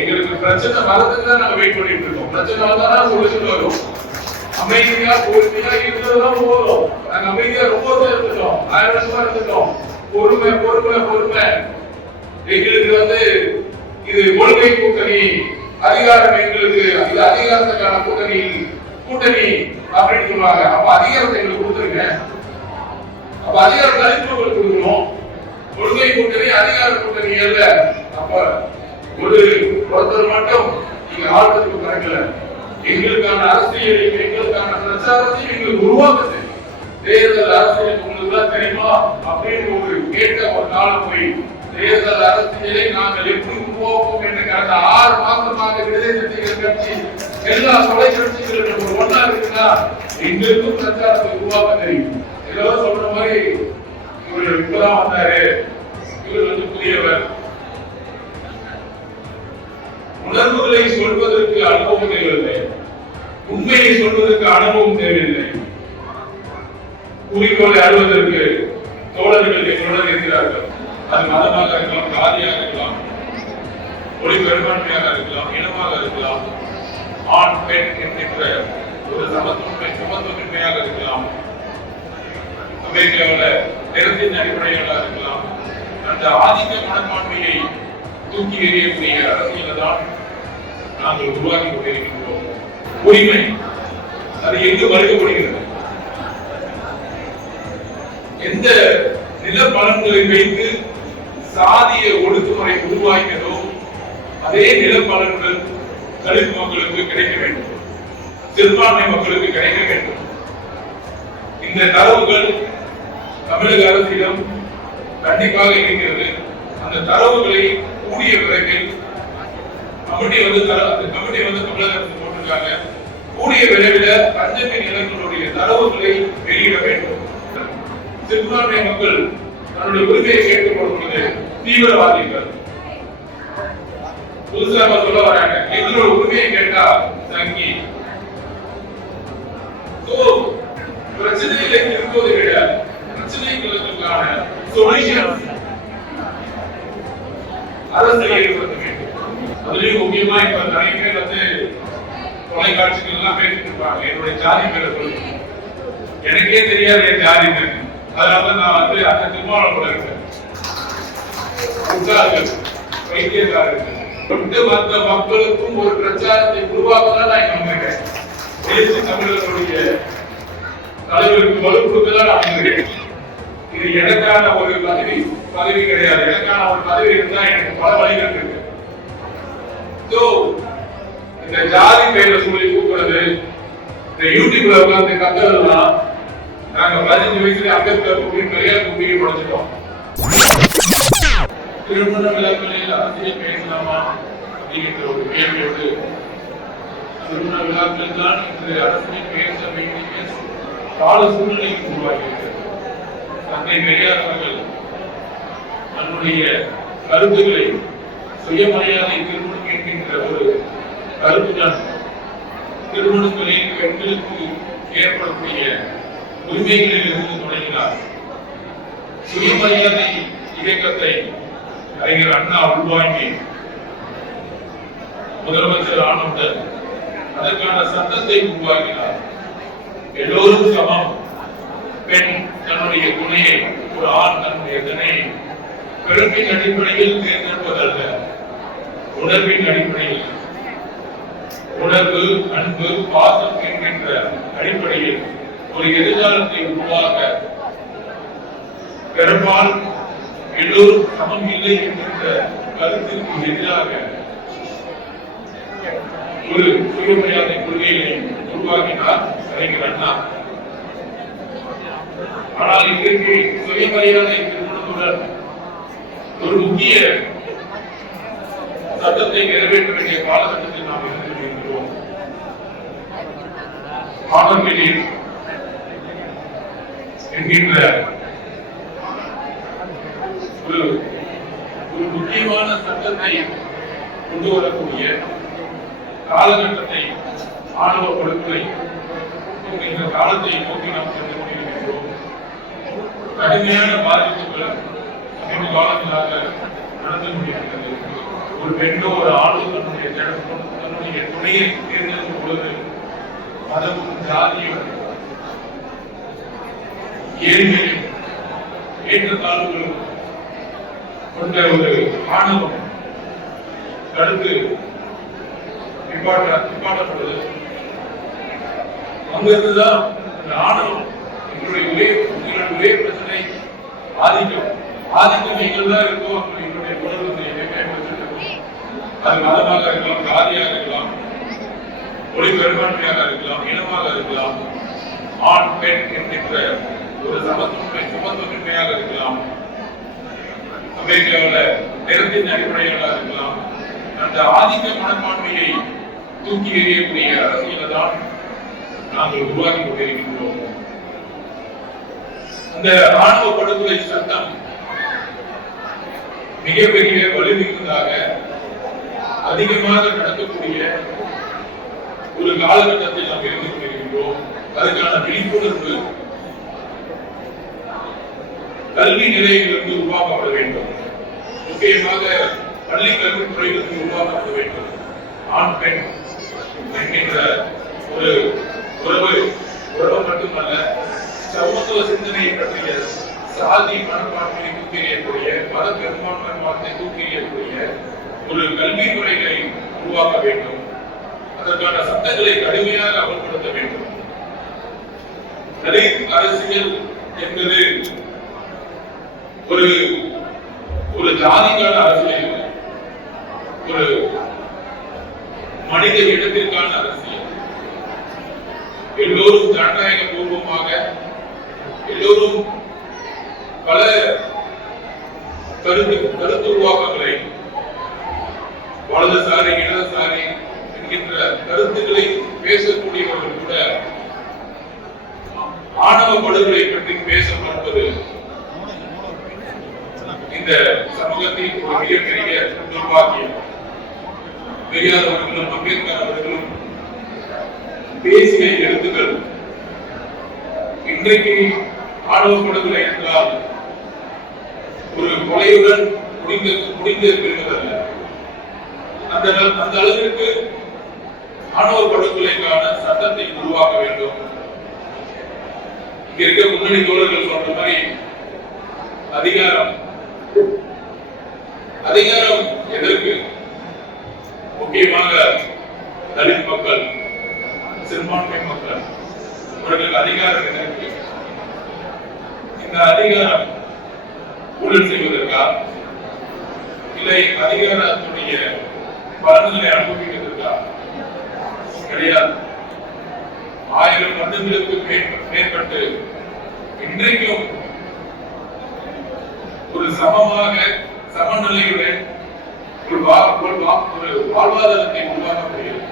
எங்களுக்கு பிரச்சனை வரதுக்கு தான் நாங்க வெயிட் பண்ணிட்டு இருக்கோம். பிரச்சனை வந்தாதான் சொல்யூஷன் வரும். அமைதியா பொறுமையா இருந்ததுதான் போதும். நாங்க அமைதியா ரொம்ப வருஷம் இருந்துட்டோம், 1000 வருஷமா இருந்துட்டோம். பொறுமை பொறுமை பொறுமை. எங்களுக்கு இது கொள்கை கூட்டணி, அதிகாரம் எங்களுக்கு, இது அதிகாரத்துக்கான கூட்டணி அப்படின்னு சொல்லுவாங்க. அப்ப அதிகாரத்தை எங்களுக்கு கொடுத்துருங்க. அப்ப அதிகாரத்தை அளிப்பவர்கள் கொடுக்கணும். கொள்கை கூட்டணி அதிகார கூட்டணி அல்ல. அப்ப ஒருத்தர் மட்டும் நீங்க ஆளுநருக்கு கணக்கில் எங்களுக்கான அரசியலையும் எங்களுக்கான பிரச்சாரத்தையும் எங்களுக்கு உருவாக்க தெரியும். தேர்தல் அரசியல் உங்களுக்கு தான் தெரியுமா அப்படின்னு கேட்ட ஒரு காலம் போய் தேர்தல் அரசியலை நாங்கள் எப்படி உருவாக்குவோம் என்று கடந்த 6 மாதமாக விடுதலை சிறுத்தைகள் கட்சி எல்லா தொலைக்காட்சிகளும் ஒரு ஒன்றா இருக்குன்னா எங்களுக்கும் பிரச்சாரத்தை உருவாக்க தெரியும். ஏதோ சொல்ற மாதிரி இவர் இப்பதான் வந்தாரு, இவர் புதியவர். உணர்வுகளை சொல்வதற்கு அனுபவம் தேவையில்லை, உண்மையை சொல்வதற்கு அனுபவம் தேவையில்லை. குறிக்கோளை அறுவதற்கு தோழர்கள் எங்களுடன் இருக்கிறார்கள். அது மதமாக இருக்கலாம், ஜாதியாக இருக்கலாம், மொழி பெரும்பான்மையாக இருக்கலாம், இனமாக இருக்கலாம், ஆண் பெண் என்கின்ற ஒரு சமத்துவமின்மையாக இருக்கலாம், அமெரிக்காவில் நிறத்தின் அடிப்படையாக இருக்கலாம். அந்த ஆதிக்க மனப்பான்மையை தூக்கி எறியக்கூடிய அரசியலை தான் நாங்கள் உருவாக்கி கொண்டிருக்கின்றோம். உரிமை அது எங்கு மறுக்கப்படுகிறது? எந்த நில பலன்களை வைத்து சாதிய ஒடுக்குமுறை உருவாக்கியதோ அதே நில பலன்கள் தலித் மக்களுக்கு கிடைக்க வேண்டும், சிறுபான்மை மக்களுக்கு கிடைக்க வேண்டும். இந்த தரவுகள் தமிழக அரசிடம் கண்டிப்பாக இருக்கிறது. அந்த தரவுகளை கூடிய விரைவில் கமிட்டி தமிழக அரசு போட்டிருக்காங்க. கூடிய விரைவில் பஞ்சமி நிலங்களுடைய தரவுகளை வெளியிட வேண்டும். சிறுபான்மை மக்கள் தன்னுடைய உரிமையை கேட்டுக்கொள்ளும் பொழுது தீவிரவாதிகள் புதுசாக சொல்ல வராங்க, எங்களோட உரிமையை கேட்டா தங்கி பிரச்சனைகளை இருப்பதை விட பிரச்சனைகளுக்கான சொல்யூஷன் அரசு ஏற்படுத்த வேண்டும். அதுலயும் முக்கியமா இப்ப நிறைய பேர் தொலைக்காட்சிகள் எல்லாம் பேசிட்டு இருப்பாங்க, என்னுடைய ஜாதி பேரை சொல்லுங்க. எனக்கே தெரியாது என் ஜாதி பேர். அதனால நான் அந்த திருமணம் கூட இருக்கேன். வைத்தியக்காரர்கள் மற்ற மக்களுக்கும் ஒரு பிரச்சாரத்தை உருவாக்கதான் நான் நம்புகிறேன். தேசிய தமிழர்களுடைய தலைவருக்கு வலுப்படுத்ததான் நான் நம்புகிறேன். இது எனக்கான ஒரு பதவி கிடையாது. எனக்கான ஒரு பதவி இருந்தா எனக்கு பல வழிகள் இருக்கு. இந்த ஜாதி பெயரை சொல்லி கூப்பிடுறது, இந்த யூடியூப்ல உட்கார்ந்து கத்தலாம். நாங்க 15 வயசுல அம்பேத்கர் கூப்பிட்டு பெரியார் கூப்பிட்டு படிச்சிட்டோம். திருமண விழாக்களில் அரசியல் பேசலாமா அப்படிங்கிற ஒரு கேள்வியோடு திருமண விழாக்களில் தான் இன்று அரசியல் பேச வேண்டிய கால சூழ்நிலை உருவாகியிருக்கிறது. தந்தை பெரியார் அவர்கள் தன்னுடைய கருத்துக்களை சுயமரியாதை திருமணம் என்கின்ற ஒரு கருத்துடன் திருமணங்களில் பெண்களுக்கு ஏற்படக்கூடிய உரிமைகளில் இருந்து தொடங்கினார். சுயமரியாதை இயக்கத்தை அறிஞர் அண்ணா உள்வாங்கி முதலமைச்சர் ஆனவுடன் அதற்கான சட்டத்தை உருவாக்கினார். எல்லோரும் சமம். பெண் தன்னுடைய துணையை, ஒரு ஆண் தன்னுடைய துணையை பிறப்பின் அடிப்படையில் தேர்ந்தெடுப்பதல்ல, உணர்வின் அடிப்படையில், உணர்வு, அன்பு, பாசம் என்கின்ற அடிப்படையில் ஒரு எதிர்காலத்தை உருவாக்க பெரும்பால் எல்லோரும் சமம் இல்லை என்கின்ற கருத்திற்கு எதிராக ஒரு சுயமரியாதை கொள்கையை உருவாக்கினார் அறிஞர் அண்ணா. ஆனால் இன்றைக்கு சுயமரியாதை திருமணத்துடன் ஒரு முக்கிய சட்டத்தை நிறைவேற்ற வேண்டிய காலகட்டத்தில் நாம் இருந்து கொண்டிருக்கிறோம். ஆணவங்களில் என்கின்ற ஒரு முக்கியமான சட்டத்தை கொண்டு வரக்கூடிய காலகட்டத்தை ஆணவ படுகொலை என்கிற காலத்தை நோக்கி நாம் சென்று கொண்டிருக்கிறோம். கடுமையான பாதிப்புகள் சமீப காலங்களாக நடந்து கொண்டிருக்கிறது. ஒரு பெண்ணோ ஒரு ஆணோ தன்னுடைய தன்னுடைய துணையை தேர்ந்தெடுக்கும் பொழுது மதமும் ஜாதியும் ஏழ்மையும் ஏற்றத்தாழ்வுகளும் கொண்ட ஒரு ஆணவம் தடுத்து நிப்பாட்டப்படுது. அங்கிருந்துதான் இந்த ஆணவம் எங்களுடைய ஒரே பிரச்சனை ஆதிக்கம் நீங்கள் தான் இருக்கோம். எங்களுடைய உணர்வு மேம்படுத்திருக்கோம். அது மதமாக இருக்கலாம், ஜாதியாக இருக்கலாம், மொழி பெரும்பான்மையாக இருக்கலாம், இனமாக இருக்கலாம், ஆண் பெண் என்கின்ற ஒரு சமத்துவமின்மையாக இருக்கலாம், அமெரிக்காவில் நிறத்தின் அடிப்படையாக இருக்கலாம். அந்த ஆதிக்க மனப்பான்மையை தூக்கி எறியக்கூடிய அரசியலை தான் நாங்கள் உருவாக்கி கொண்டிருக்கின்றோம். அந்த ஆணவ படுகொலை சட்டம் மிகப்பெரிய வலிமிகுந்ததாக அதிகமாக நடக்கக்கூடிய ஒரு காலகட்டத்தில் நாம் இருந்து கொண்டிருக்கின்றோம். அதற்கான விழிப்புணர்வு கல்வி நிலையங்களிலிருந்து உருவாக்கப்பட வேண்டும். முக்கியமாக பள்ளி கல்வித்துறையிலிருந்து உருவாக்கப்பட வேண்டும். ஆண் பெண் என்கின்ற ஒரு உறவு மட்டுமல்ல, சமத்துவ சிந்தனையை பற்றிய சாதி மனப்பான்மையை தூக்கி எறியக்கூடிய, மத பெரும்பான்மை தூக்கி எறியக்கூடிய ஒரு கல்வி முறைகளை உருவாக்க வேண்டும். அதற்கான சட்டங்களை கடுமையாக அமல்படுத்த வேண்டும். தலித் அரசியல் என்பது ஒரு ஜாதிக்கான அரசியல், ஒரு மனித இடத்திற்கான அரசியல். எல்லோரும் ஜனநாயக பூர்வமாக, எல்லோரும் பல கருத்து உருவாக்கங்களை, வலதுசாரி இடதுசாரி என்கின்ற கருத்துக்களை பேசக்கூடியவர்கள் கூட ஆணவ படுகொலை பற்றி பேச மறுப்பது இந்த சமூகத்தின் ஒரு மிகப்பெரிய துர்பாக்கியம். பெரியார் அவர்களும் அம்பேத்கர் அவர்களும் பேசிய எழுத்துக்கள் இன்றைக்கு ஆணவ படுகொலை என்றால் ஒரு கொலையுடன் முடிந்திருக்கிறதல்ல. அந்த அளவிற்கு ஆணவ படுகொலைக்கான சட்டத்தை உருவாக்க வேண்டும். இங்க இருக்க முன்னணி தோழர்கள் சொல்ற மாதிரி அதிகாரம் எதற்கு? முக்கியமாக தலித் மக்கள், சிறுபான்மை மக்கள், அவர்களுக்கு அதிகாரம் எதற்கு? இந்த அதிகாரம் ஊழல் செய்வதற்கா, இல்லை அதிகாரத்துடைய பலன்களை அனுபவிக்கிறதற்கா? கிடையாது. 1000 வருடங்களுக்கு மேற்பட்டு இன்றைக்கும் ஒரு சமநிலையுடன் ஒரு வாழ்வாதாரத்தை உருவாக்க முடியும்.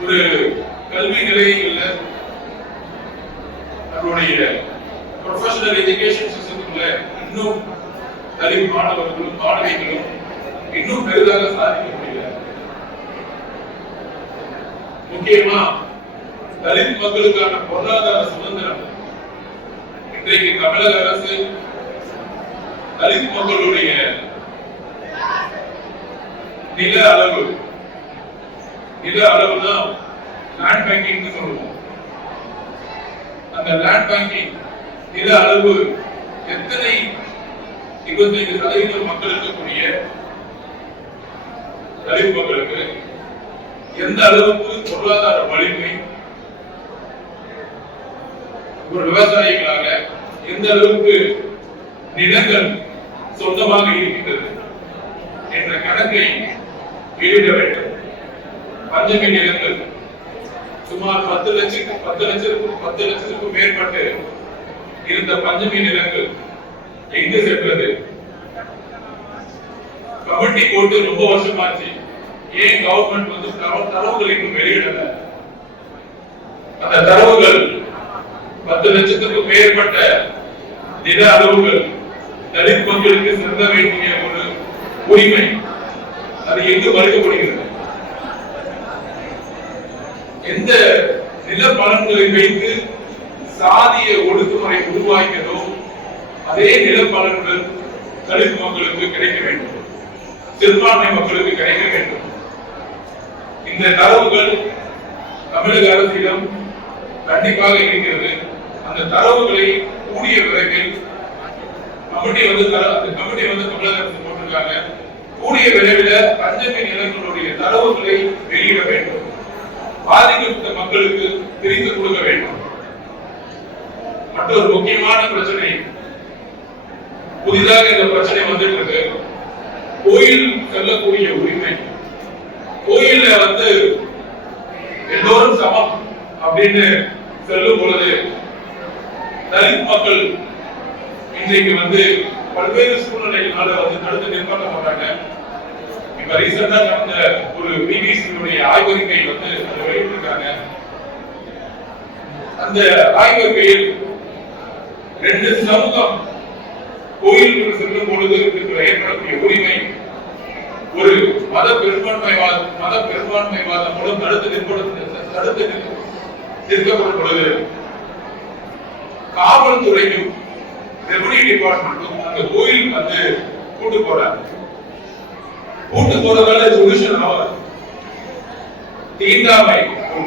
ஒரு கல்வி நிலையில் நம்மளுடைய ப்ரொஃபஷனல் எஜுகேஷன் சிஸ்டத்துக்குள்ள இன்னும் தலித் மாணவர்களும் மாணவிகளும் இன்னும் பெரிதாக சாதிக்க முடியல. முக்கியமா தலித் மக்களுக்கான பொருளாதார சுதந்திரம் இன்றைக்கு தமிழக அரசு தலித் மக்களுடைய நில அளவுதான் லேண்ட் பேங்கிங் சொல்லுவோம். அந்த லேண்ட் பேங்கிங் நில அளவு எத்தனை 25% மக்கள் இருக்கக்கூடிய தலித் மக்களுக்கு எந்த அளவுக்கு பொருளாதார வலிமை, ஒரு விவசாயிகளாக எந்த அளவுக்கு நிலங்கள் சொந்தமாக இருக்கின்றது என்ற கணக்கை வெளியிட வேண்டும். பஞ்சமி நிலங்கள் சுமார் 10 லட்சத்துக்கும் மேற்பட்டு இருந்த பஞ்சமி நிலங்கள் எங்கு சென்றது? கமிட்டி போட்டு ரொம்ப வருஷமாச்சு. ஏன் கவர்மெண்ட் தரவுகள் இன்னும் வெளியிடல? அந்த தரவுகள் 10 லட்சத்துக்கும் மேற்பட்ட நில அளவுகள் தலித் மக்களுக்கு செலுத்த வேண்டிய ஒரு உரிமை, அது எங்கு மறுக்கப்படுகிறது? எந்த நில பலன்களை வைத்து சாதிய ஒடுக்குமுறை உருவாக்கிறதோ அதே நில பலன்கள் தலித் மக்களுக்கு கிடைக்க வேண்டும். சிறுபான்மை மக்களுக்கு கிடைக்க வேண்டும். இந்த தரவுகள் தமிழக அரசிடம் கண்டிப்பாக இருக்கிறது. அந்த தரவுகளை கூடிய விரைவில் கமிட்டி வந்து தமிழக அரசு போட்டிருக்காங்க. கூடிய விரைவில் பஞ்சமி நிலங்களுடைய தரவுகளை வெளியிட வேண்டும். பாதிக்கப்பட்ட மக்களுக்கு பிரித்து கொடுக்க வேண்டும். மற்றொரு முக்கியமான பிரச்சனை, புதிதாக இந்த பிரச்சனை வந்துட்டு இருக்கு. கோயில் செல்லக்கூடிய உரிமை. கோயில்ல வந்து எல்லோரும் சமம் அப்படின்னு சொல்லும் பொழுது தலித் மக்கள் இன்றைக்கு வந்து பல்வேறு சூழ்நிலைகளால வந்து தடுத்து நிற்பாட்ட மாட்டாங்க. இப்ப ரீசெண்டா நடந்த ஒரு பிபிசியுடைய ஆய்வறிக்கை வந்து வெளியிட்டிருக்காங்க. அந்த ஆய்வறிக்கையில் 2 சமூகம் கோயிலுக்கு செல்லும் பொழுது ஏற்படக்கூடிய உரிமை ஒரு மத பெரும்பான்மைவாதம் மூலம் தடுத்து நிற்கப்படும் பொழுது காவல்துறையும் ரெவன்யூ டிபார்ட்மெண்ட்டும் அந்த கோயிலுக்கு வந்து கூட்டு போறாங்க. கூட்டு போறதால சொல்யூஷன் ஆகாது. தீண்டாமை ஒரு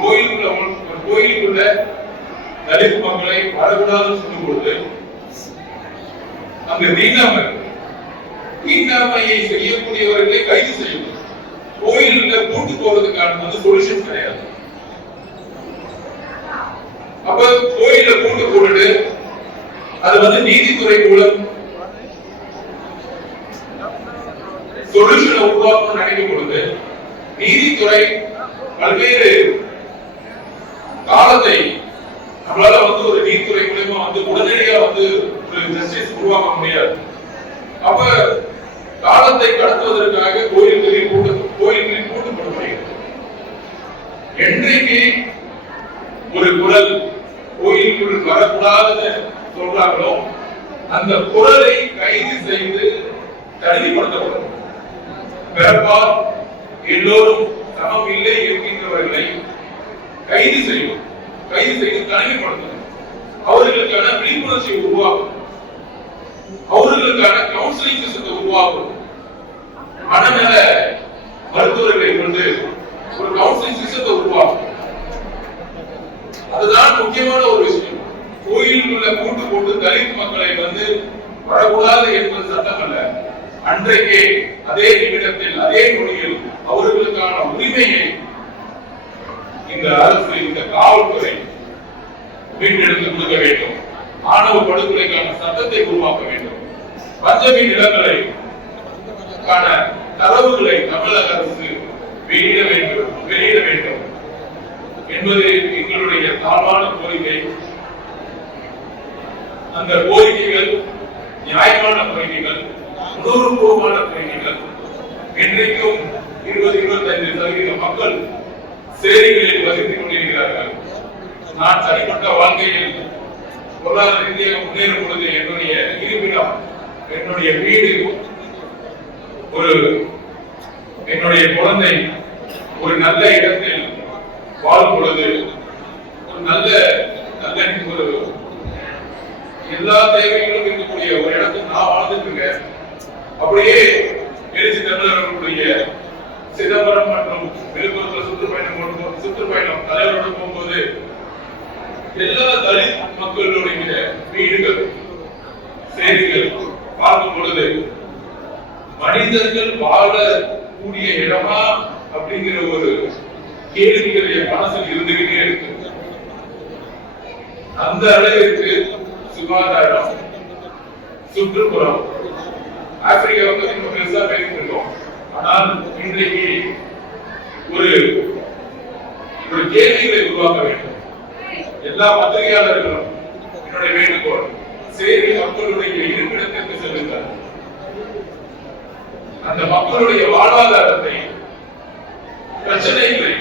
கோயிலுக்குள்ள தலித் மக்களை வரக்கூடாதுன்னு சொல்லும் பொழுது அங்க தீண்டாமையை செய்யக்கூடியவர்களை கைது செய்யணும். கோயில்ல கூட்டு போறதுக்கான வந்து சொல்யூஷன் கிடையாது. அப்ப கோயில கூட்டு போட்டு அது வந்து நீதித்துறை மூலம் சொல்யூஷனை உருவாக்கணும்னு நினைக்கும் பொழுது நீதித்துறை பல்வேறு காலத்தை நம்மளால வந்து ஒரு நீதித்துறை மூலமா வந்து உடனடியா வந்து ஒரு ஜஸ்டிஸ் உருவாக்க முடியாது. அப்ப காலத்தை கடத்துவதற்காக கோயில்களில் கூட்டப்படுகிறது. என்றைக்கு ஒரு குரல் கோயிலுக்குள் வரக்கூடாதுன்னு சொல்றாங்களோ அந்த குரலை கைது செய்து தனிமைப்படுத்தப்படும். பிறப்பால் எல்லோரும் சமம் இல்லை என்கின்றவர்களை கைது செய்து தனிமைப்படுத்தணும். அவர்களுக்கான விழிப்புணர்ச்சி உருவாக்கும். அவர்களுக்கான கவுன்சிலிங் சிஸ்டத்தை உருவாக்கும். மனநல மருத்துவர்களை கொண்டு ஒரு கவுன்சிலிங் சிஸ்டத்தை உருவாக்கும். அதுதான் முக்கியமான ஒரு விஷயம். கோயிலில் உள்ள கூட்டு போட்டு தலித் மக்களை வந்து வரக்கூடாது என்பது சட்டம் அல்ல. அன்றைக்கே அதே நிமிடத்தில் அதே நொடியில் அவர்களுக்கான உரிமையை இந்த அரசு இந்த காவல்துறை மீட்டெடுத்து கொடுக்க வேண்டும். ஆணவ படுகொலைக்கான சட்டத்தை உருவாக்க வேண்டும். பஞ்சமி நிலங்களை தரவுகளை தமிழக அரசு வெளியிட வேண்டும் என்பது எங்களுடைய தாழ்வான கோரிக்கை. அந்த கோரிக்கைகள் நியாயமான கோரிக்கைகள், உணர்வுபூர்வமான கோரிக்கைகள். இன்றைக்கும் 20-25% மக்கள் சேரிகளில் வசித்துக் கொண்டிருக்கிறார்கள். நான் தனிப்பட்ட வாழ்க்கையில் பொருளாதார ரீதியாக முன்னேறும் பொழுது என்னுடைய இருப்பிடம், என்னுடைய வீடு, என்னுடைய குழந்தை ஒரு நல்ல இடத்தில் வாழும் பொழுது ஒரு நல்ல ஒரு எல்லா தேவைகளும் இருக்கக்கூடிய ஒரு இடத்தில் நான் வாழ்ந்துட்டு இருக்கேன். அப்படியே எழுச்சி தமிழர்களுடைய சிதம்பரம் மற்றும் விழுப்புரத்தில் சுற்றுப்பயணம் தலைவரோடு போகும்போது எல்லா தலித் மக்களுடைய வீடுகள் சேரிகள் பார்க்கும் பொழுது மனிதர்கள் வாழக்கூடிய இடமா அப்படிங்கிற ஒரு கேள்விகள் என் மனசில் இருந்துகிட்டே இருக்கு. அந்த அளவிற்கு சுகாதாரம், சுற்றுப்புறம், ஆப்பிரிக்கா வந்து பெருசா பேசிட்டு இருக்கோம். ஆனால் இன்றைக்கு ஒரு கேள்விகளை உருவாக்க வேண்டும். எல்லா பத்திரிகையாளர்களும் என்னுடைய வேண்டுகோள், சேரி மக்களுடைய இருப்பிடத்திற்கு செல்லுங்கள். அந்த மக்களுடைய வாழ்வாதாரத்தை, பிரச்சனைகளை,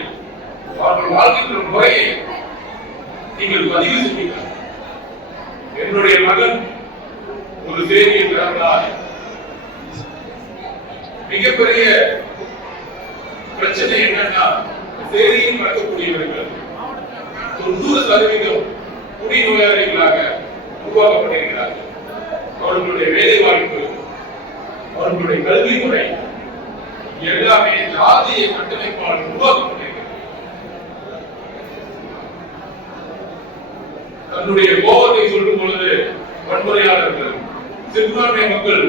அவர்கள் வாழ்கின்ற முறையை நீங்கள் பதிவு செய்யுங்கள். என்னுடைய மகன் ஒரு சேரியில் பிறந்தால் மிகப்பெரிய பிரச்சனை என்னன்னா, சேரியில் நடக்கக்கூடியவர்கள் 90% குடிநோயாளிகளாக உருவாக்கப்படுகிறார்கள். அவர்களுடைய வேலை வாய்ப்பு, அவர்களுடைய கல்வி முறை, ஜாதிய கட்டமைப்பால் உருவாக்கப்பட்டிருக்கிறது. தன்னுடைய கோபத்தை சொல்லும் பொழுது வன்முறையாளர்கள், சிறுபான்மை மக்கள்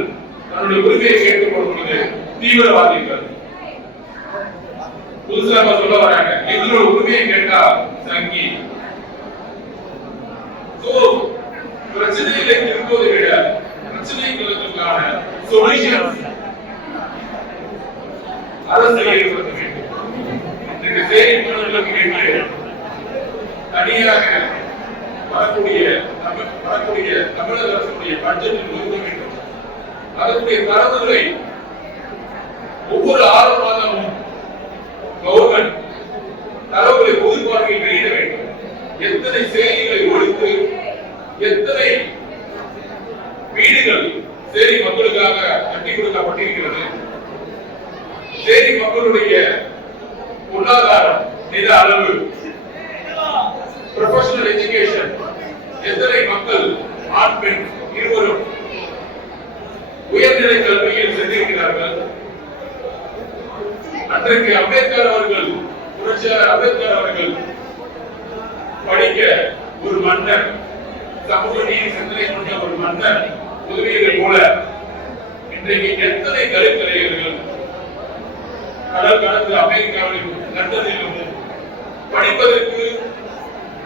தன்னுடைய உரிமையை கேட்கப்படும் பொழுது தீவிரவாதிகள். புதுசாக சொல்ல வராங்க, எங்களோட உரிமையை கேட்டா சங்கி. பிரச்சனைகளை இருப்பதை விட பிரச்சனைகளுக்கான சொல்யூஷன் அரசு ஏற்படுத்த வேண்டும். இன்றைக்கு செயல்பாடுகளுக்கு தனியாக வரக்கூடிய தமிழக அரசுடைய பட்ஜெட்டில் ஒதுக்க வேண்டும். அதனுடைய தரவுகளை ஒவ்வொரு 6 மாதமும் கவர்மெண்ட் தரவுகளை பொதுப்பார்வையில் வெளியிட வேண்டும். எத்தனை செயலிகளை ஒழித்து எத்தனை வீடுகள் சேரி மக்களுக்காக கட்டி கொடுக்கப்பட்டிருக்கிறது, சேரி மக்களுடைய பொருளாதாரம் நில அளவு, ப்ரொஃபஷனல் எஜுகேஷன், எத்தனை மக்கள் ஆண் பெண் இருவரும் உயர்நிலை கல்வியில் சென்றிருக்கிறார்கள். அன்றைக்கு அம்பேத்கர் அவர்கள், புரட்சியாளர் அம்பேத்கர் அவர்கள் படிக்க ஒரு மன்னர், சமூக நீதி சிந்தனை கொண்ட ஒரு மன்னர் உதவியர்கள் போல இன்றைக்கு எத்தனை கருக்கலைஞர்கள் கடல் கடந்து அமெரிக்காவிலும் லண்டனிலும் படிப்பதற்கு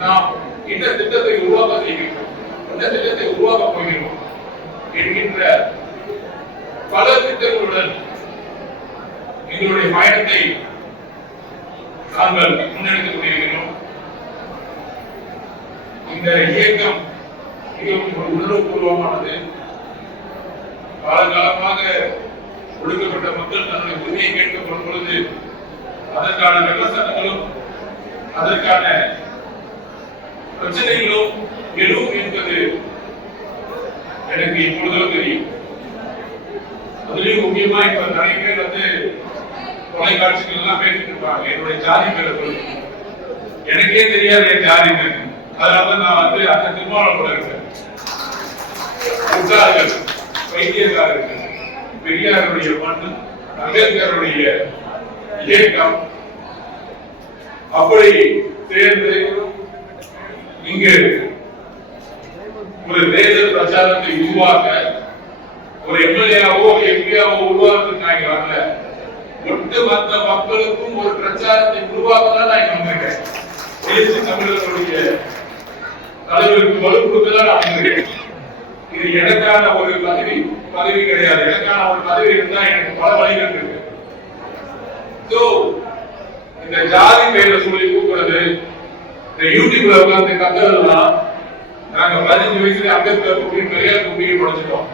நாம் இந்த திட்டத்தை உருவாக்க செய்கிறோம், இந்த திட்டத்தை உருவாக்க போகிறோம் என்கின்ற பல திட்டங்களுடன் எங்களுடைய பயணத்தை நாங்கள் முன்னெடுத்துக் கொண்டிருக்கிறோம். இந்த இயக்கம் மிகவும் உணர்வுபூர்வமானது. காலகாலமாக ஒடுக்கப்பட்ட மக்கள் தன்னுடைய உரிமையை கேட்கப்படும் பொழுது அதற்கான விமர்சனங்களும் அதற்கான பிரச்சனைகளும் எழும் என்பது எனக்கு இப்பொழுதும் தெரியும். அதுலயும் முக்கியமா இப்ப நிறைய பேர் வந்து தொலைக்காட்சிகள் எல்லாம் பேசிட்டு இருப்பாங்க என்னுடைய ஜாதி பேரை சொல்லி. எனக்கே தெரியாது என் ஜாதி பேரு. அதனால நான் வந்து அந்த திருமாவளவோட இருக்கேன். வைத்தியக்காரர்கள், பெரியாருடைய மண், அம்பேத்கருடைய இயக்கம் அப்படி சேர்ந்து இங்கு ஒரு தேர்தல் பிரச்சாரத்தை உருவாக்க ஒரு எம்எல்ஏவோ எம்பியாவோ உருவாக்குறாங்க. வரல, ஒட்டுமொத்த மக்களுக்கும் ஒரு பிரச்சாரத்தை உருவாக்கதான் நான் இங்க வந்திருக்கேன். தேசிய தமிழர்களுடைய தலைவருக்கு வலு கொடுக்கதான் நான் வந்திருக்கேன். இது எனக்கான ஒரு பதவி கிடையாது. எனக்கான ஒரு பதவி இருந்தா எனக்கு பல வழிகள் இருக்கு. இந்த ஜாதி பேரை சொல்லி கூப்பிடுறது, இந்த யூடியூப்ல உட்கார்ந்து கத்துறதுலாம் நாங்க 15 வயசுல அம்பேத்கர் கூப்பிட்டு பெரியார் கூப்பிட்டு படிச்சிட்டோம்.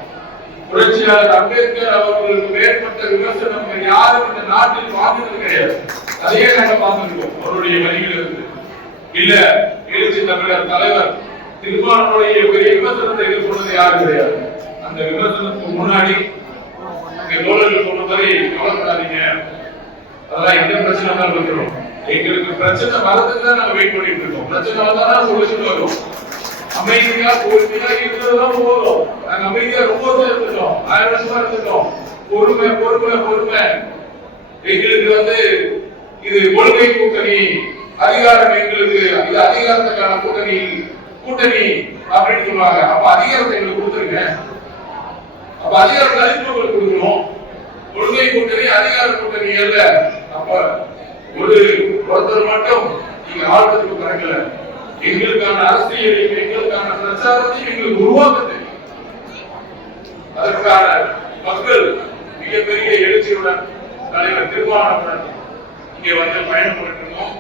புரட்சியாளர் அம்பேத்கர் அவர்களுக்கு மேற்பட்ட விமர்சனம் யாரும் இந்த நாட்டில் வாங்கினது கிடையாது. அதையே நாங்க பார்த்துருக்கோம் அவருடைய வழியில் இருந்து. இல்ல எழுச்சி தமிழர் தலைவர் திருமாவளவனுடைய பெரிய விமர்சனத்தை எதிர்கொண்டது யாரும் கிடையாது. அந்த விமர்சனத்துக்கு முன்னாடி தோழர்கள் சொன்ன மாதிரி கவலைப்படாதீங்க, அதெல்லாம் எந்த பிரச்சனை தான் இருக்கிறோம். எங்களுக்கு பிரச்சனை வரதுக்கு தான் நாங்க வெயிட் பண்ணிட்டு இருக்கோம். பிரச்சனை வந்தாதான் சொல்யூஷன் வரும். அமைதியா பொறுமையா இருந்ததுதான் போதும். நாங்க அமைதியா ரொம்ப வருஷம் இருந்துட்டோம், 1000 வருஷமா இருந்துட்டோம். பொறுமை பொறுமை பொறுமை. எங்களுக்கு வந்து இது கொள்கை கூட்டணி, அதிகாரம் எங்களுக்கு, இது அதிகாரத்துக்கான கூட்டணி அப்படின்னு சொல்லுவாங்க. அப்ப அதிகாரத்தை எங்களுக்கு கொடுத்துருங்க. அப்ப அதிகாரத்தை அறிவிப்புகள் கொடுக்கணும். கொள்கை கூட்டணி அதிகார கூட்டணி அல்ல. அப்ப ஒருத்தர் மட்டும் நீங்க ஆழ்வதற்கு பிறக்கல. எங்களுக்கான அரசியலையும் எங்களுக்கான பிரச்சாரத்தையும் எங்களுக்கு உருவாக்க தெரியும். அதற்கான மக்கள் மிகப்பெரிய எழுச்சியுடன் தலைவர் திருமாவளவன் இங்கே வந்து பயணம் பண்ணிருக்கோம்.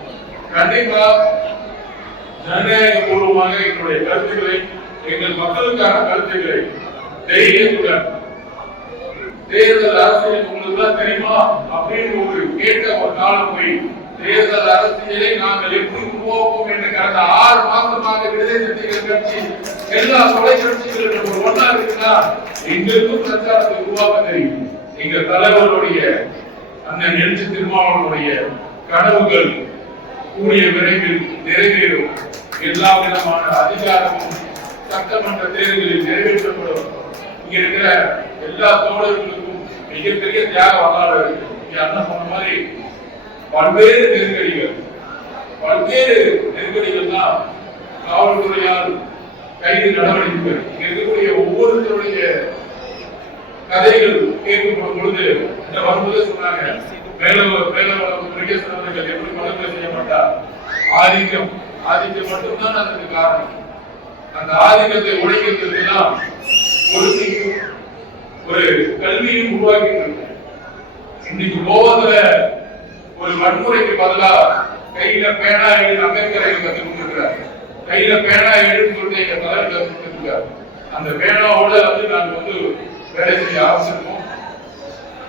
கண்டிப்பா ஜனநாயக பூர்வமாக எங்களுடைய கருத்துக்களை, எங்கள் மக்களுக்கான கருத்துக்களை தைரியத்துடன் தேர்தல் அரசியல் உங்களுக்கு தெரியுமா அப்படின்னு ஒரு கேட்ட ஒரு காலம் போய் தேர்தல் அரசியலை நாங்கள் எப்படி உருவாக்குவோம் என்று கடந்த 6 மாதமாக விடுதலை சிறுத்தைகள் கட்சி எல்லா தொலைக்காட்சிகளும் ஒரு ஒன்றா இருக்குன்னா எங்களுக்கும் பிரச்சாரத்தை உருவாக்க தெரியும். எங்க தலைவர்களுடைய அண்ணன் எழுச்சி திருமாவளவனுடைய கனவுகள் கூடிய விரைவில் நிறைவேறும். எல்லா விதமான அதிகாரமும் சட்டமன்ற தேர்தலில் நிறைவேற்றப்படும். இங்க இருக்கிற எல்லா தோழர்களுக்கும் மிகப்பெரிய தியாக வரலாறு இருக்கு. அண்ணன் சொன்ன மாதிரி பல்வேறு நெருக்கடிகள் தான் காவல்துறையால் கைது நடவடிக்கைகள் இருக்கக்கூடிய ஒவ்வொருத்தருடைய கதைகள் கேட்கப்படும் பொழுது வரும்போது சொன்னாங்க முருகேசன் அவர்கள் எப்படி படுகொலை செய்யப்பட்டார். ஆதிக்கம் மட்டும்தான் அதற்கு காரணம். அந்த ஆதிக்கத்தை உடைக்கிறதுக்கு தான் ஒரு கல்வியும் உருவாக்கி இன்னைக்கு கோவத்துல ஒரு வன்முறைக்கு பதிலா கையில பேனா எழுதி அம்பேத்கரை கற்றுக் கொடுத்திருக்கிறார். கையில பேனா எழுதுன்னு சொல்லிட்டு எங்க தலைவர் கற்றுக் கொடுத்திருக்காரு. அந்த பேனாவோட நாங்க வேலை செய்ய ஆரம்பிச்சிருக்கோம்.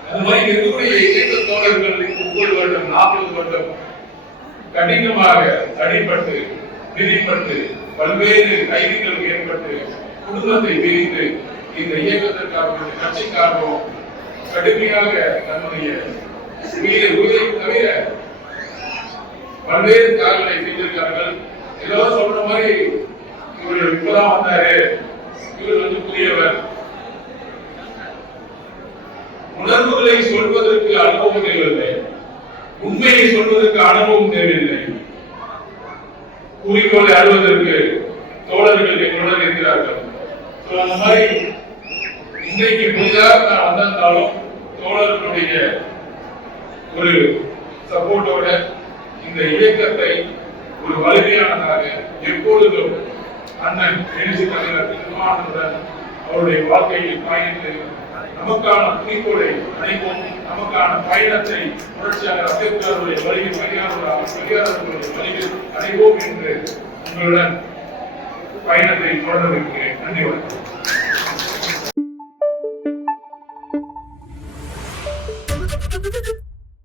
அது மாதிரி இருக்கக்கூடிய இயக்க தோழர்கள் 30 வருடம் 40 வருடம் கடினமாக அடிபட்டு விதிப்பட்டு பல்வேறு கைதிகள் ஏற்பட்டு குடும்பத்தை பிரித்து இந்த இயக்கத்திற்காகவும் கட்சிக்காகவும் கடுமையாக தன்னுடைய உயிரை தவிர பல்வேறு காரணங்களை செய்திருக்கிறார்கள். எல்லாரும் சொல்ற மாதிரி இவர் இப்பதான் வந்தாரு, இவர் புதியவர். உணர்வுகளை சொல்வதற்கு அனுபவம் தேவையில்லை, உண்மையை சொல்வதற்கு அனுபவம் தேவையில்லை. குறிக்கோளை அறுவதற்கு தோழர்கள் எங்களுடன் இருக்கிறார்கள். அந்த மாதிரி இன்றைக்கு புதிதாக நான் வந்திருந்தாலும் தோழர்களுடைய ஒரு சப்போர்ட்டோட இந்த இயக்கத்தை ஒரு வலிமையானதாக எப்பொழுதும் அண்ணன் எழுச்சி தலைவர் திருமாவளவனுடன் அவருடைய வாழ்க்கையில் பயணித்து நமக்கான குறிக்கோளை அடைவோம், நமக்கான பயணத்தை புரட்சியாளர் அம்பேத்கருடைய வழியில் பெரியாருடைய வழியில் அடைவோம் என்று உங்களுடன் பயணத்தை தொடர்ந்து இருக்கிறேன். நன்றி வணக்கம்.